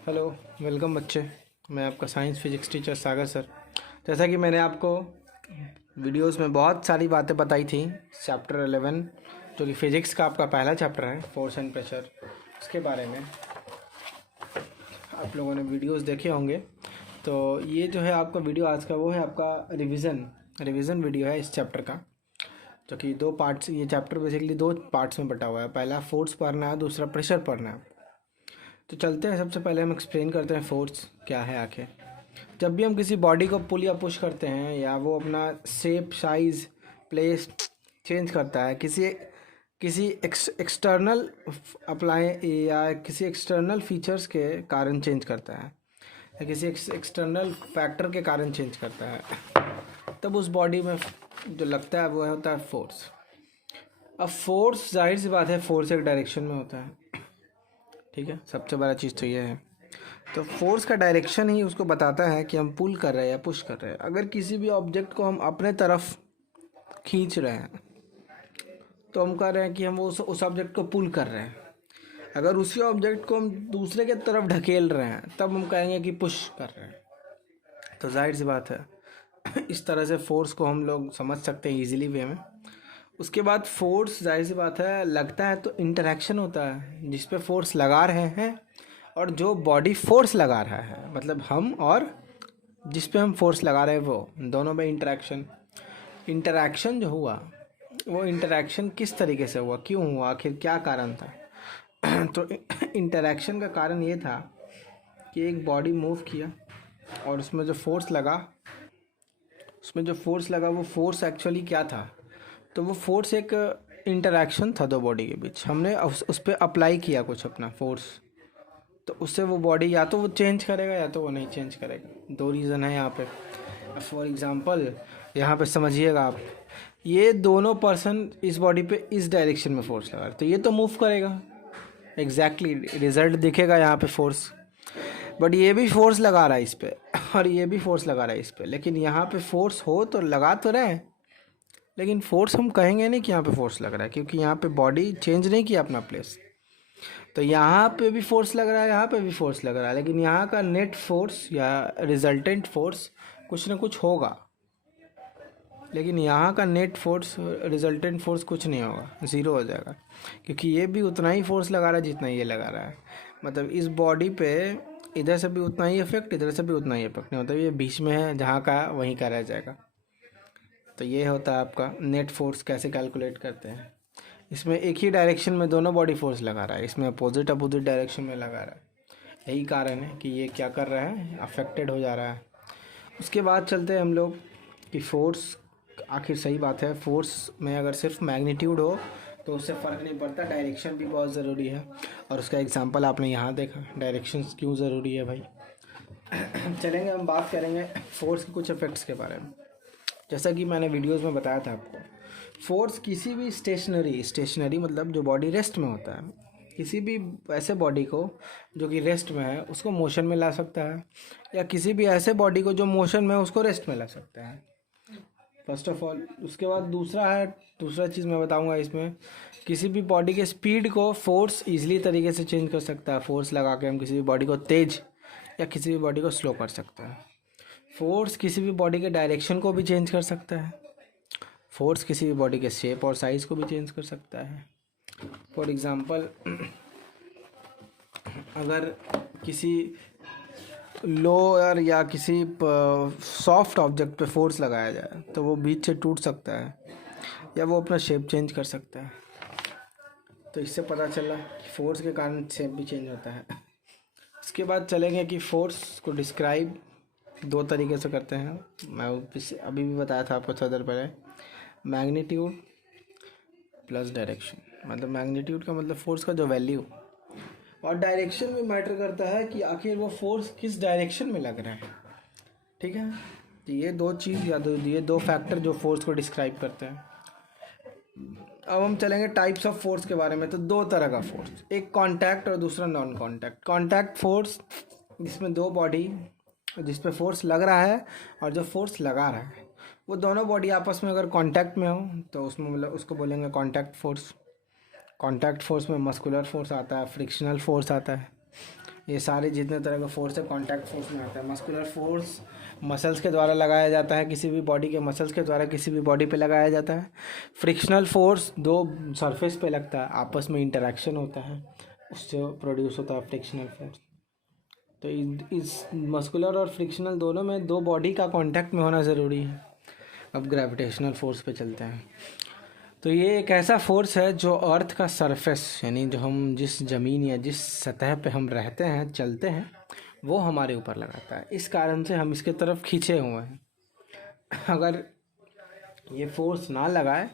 Hello. Welcome बच्चे। मैं आपका साइंस फिजिक्स टीचर सागर सर। जैसा कि मैंने आपको वीडियोस में बहुत सारी बातें बताई थी, चैप्टर 11 जो कि फिजिक्स का आपका पहला चैप्टर है, फोर्स एंड प्रेशर, उसके बारे में आप लोगों ने वीडियोस देखे होंगे। तो ये जो है आपका वीडियो आज का, वो है आपका रिवीजन वीडियो है इस चैप्टर का, जो कि दो पार्ट्स, ये चैप्टर बेसिकली दो पार्ट्स में बटा हुआ है। पहला फोर्स पढ़ना है, दूसरा प्रेशर पढ़ना है। तो चलते हैं, सबसे पहले हम एक्सप्लेन करते हैं फोर्स क्या है आखिर। जब भी हम किसी बॉडी को पुल या पुश करते हैं, या वो अपना शेप, साइज़, प्लेस चेंज करता है किसी किसी एक्सटर्नल अप्लाई या किसी एक्सटर्नल फीचर्स के कारण चेंज करता है, या किसी एक्सटर्नल फैक्टर के कारण चेंज करता है, तब उस बॉडी में जो लगता है वो होता है फोर्स। अब फोर्स, जाहिर सी बात है, फोर्स एक डायरेक्शन में होता है। ठीक है, सबसे बड़ा चीज़ तो ये है। तो फोर्स का डायरेक्शन ही उसको बताता है कि हम पुल कर रहे हैं या पुश कर रहे हैं। अगर किसी भी ऑब्जेक्ट को हम अपने तरफ खींच रहे हैं तो हम कह रहे हैं कि हम उस ऑब्जेक्ट को पुल कर रहे हैं। अगर उसी ऑब्जेक्ट को हम दूसरे के तरफ ढकेल रहे हैं तब हम कहेंगे कि पुश कर रहे हैं। तो जाहिर सी बात है इस तरह से फोर्स को हम लोग समझ सकते हैं ईजिली वे में। उसके बाद फोर्स, जाहिर सी बात है, लगता है तो इंटरेक्शन होता है जिस पे फोर्स लगा रहे हैं और जो बॉडी फोर्स लगा रहा है, मतलब हम और जिस पे हम फोर्स लगा रहे हैं, वो दोनों में इंटरेक्शन जो हुआ, वो इंटरेक्शन किस तरीके से हुआ, क्यों हुआ, आखिर क्या कारण था। तो इंटरेक्शन का कारण ये था कि एक बॉडी मूव किया और उसमें जो फोर्स लगा वो फोर्स एक्चुअली क्या था। तो वो फोर्स एक इंटरेक्शन था दो बॉडी के बीच। हमने उस पर अप्लाई किया कुछ अपना फोर्स, तो उससे वो बॉडी या तो वो चेंज करेगा या तो वो नहीं चेंज करेगा। दो रीज़न है यहाँ पे। फॉर एग्ज़ाम्पल, यहाँ पे समझिएगा आप, ये दोनों पर्सन इस बॉडी पे इस डायरेक्शन में फोर्स लगा रहे, तो ये तो मूव करेगा, एग्जैक्टली रिजल्ट दिखेगा यहाँ पे फोर्स। बट ये भी फोर्स लगा रहा है इस पे और ये भी फोर्स लगा रहा है इस पे, लेकिन यहाँ पे फोर्स हो तो लगा तो रहे, लेकिन फोर्स हम कहेंगे नहीं कि यहाँ पे फोर्स लग रहा है, क्योंकि यहाँ पे बॉडी चेंज नहीं किया अपना प्लेस। तो यहाँ पे भी फोर्स लग रहा है, यहाँ पे भी फोर्स लग रहा है, लेकिन यहाँ का नेट फोर्स या रिजल्टेंट फोर्स कुछ ना कुछ होगा। लेकिन यहाँ का नेट फोर्स, रिजल्टेंट फोर्स कुछ नहीं होगा, ज़ीरो हो जाएगा, क्योंकि ये भी उतना ही फोर्स लगा रहा है जितना ये लगा रहा है। मतलब इस बॉडी पे इधर से भी उतना ही इफेक्ट, इधर से भी उतना ही इफेक्ट नहीं होता। ये बीच में है, जहाँ का वहीं का रह जाएगा। तो ये होता है आपका नेट फोर्स। कैसे कैलकुलेट करते हैं, इसमें एक ही डायरेक्शन में दोनों बॉडी फोर्स लगा रहा है, इसमें अपोजिट डायरेक्शन में लगा रहा है। यही कारण है कि ये क्या कर रहा है, अफेक्टेड हो जा रहा है। उसके बाद चलते हैं हम लोग कि फोर्स आखिर, सही बात है, फोर्स में अगर सिर्फ मैग्नीट्यूड हो तो उससे फ़र्क नहीं पड़ता, डायरेक्शन भी बहुत ज़रूरी है। और उसका एग्जांपल आपने यहाँ देखा, डायरेक्शन क्यों ज़रूरी है भाई। चलेंगे, हम बात करेंगे फोर्स के कुछ इफ़ेक्ट्स के बारे में। जैसा कि मैंने वीडियोस में बताया था आपको, फोर्स किसी भी स्टेशनरी मतलब जो बॉडी रेस्ट में होता है, किसी भी ऐसे बॉडी को जो कि रेस्ट में है उसको मोशन में ला सकता है, या किसी भी ऐसे बॉडी को जो मोशन में है उसको रेस्ट में ला सकता है, फर्स्ट ऑफ ऑल। उसके बाद दूसरा चीज़ मैं बताऊंगा इसमें, किसी भी बॉडी के स्पीड को फोर्स ईजिली तरीके से चेंज कर सकता है। फोर्स लगा के हम किसी भी बॉडी को तेज या किसी भी बॉडी को स्लो कर सकते हैं। फोर्स किसी भी बॉडी के डायरेक्शन को भी चेंज कर सकता है। फोर्स किसी भी बॉडी के शेप और साइज़ को भी चेंज कर सकता है। फॉर एग्ज़ाम्पल, अगर किसी लोअर या किसी सॉफ्ट ऑब्जेक्ट पे फोर्स लगाया जाए तो वो बीच से टूट सकता है, या वो अपना शेप चेंज कर सकता है। तो इससे पता चला कि फोर्स के कारण शेप भी चेंज होता है। उसके बाद चलेंगे कि फोर्स को डिस्क्राइब दो तरीके से करते हैं। मैं अभी भी बताया था आपको थोड़ी देर पहले, मैग्नीट्यूड प्लस डायरेक्शन। मतलब मैग्नीट्यूड का मतलब फोर्स का जो वैल्यू, और डायरेक्शन में मैटर करता है कि आखिर वो फोर्स किस डायरेक्शन में लग रहा है। ठीक है, तो ये दो चीज़ या ये दो फैक्टर जो फोर्स को डिस्क्राइब करते हैं। अब हम चलेंगे टाइप्स ऑफ फोर्स के बारे में। तो दो तरह का फोर्स, एक कांटेक्ट और दूसरा नॉन कांटेक्ट। कांटेक्ट फोर्स जिसमें दो बॉडी, जिस पे फोर्स लग रहा है और जो फोर्स लगा रहा है, वो दोनों बॉडी आपस में अगर कांटेक्ट में हो तो उसमें मतलब उसको बोलेंगे कांटेक्ट फोर्स। कांटेक्ट फोर्स में मस्कुलर फोर्स आता है, फ्रिक्शनल फोर्स आता है। ये सारे जितने तरह का फोर्स है कॉन्टैक्ट फोर्स में आता है। मस्कुलर फोर्स मसल्स के द्वारा लगाया जाता है, किसी भी बॉडी के मसल्स के द्वारा किसी भी बॉडी पे लगाया जाता है। फ्रिक्शनल फोर्स दो सरफेस पे लगता है, आपस में इंटरेक्शन होता है, उससे प्रोड्यूस होता है फ्रिक्शनल फोर्स। तो इस मस्कुलर और फ्रिक्शनल दोनों में दो बॉडी का कांटेक्ट में होना ज़रूरी है। अब ग्रेविटेशनल फोर्स पे चलते हैं। तो ये एक ऐसा फोर्स है जो अर्थ का सरफेस, यानी जो हम जिस ज़मीन या जिस सतह पे हम रहते हैं, चलते हैं, वो हमारे ऊपर लगाता है। इस कारण से हम इसके तरफ खींचे हुए हैं। अगर ये फोर्स ना लगाए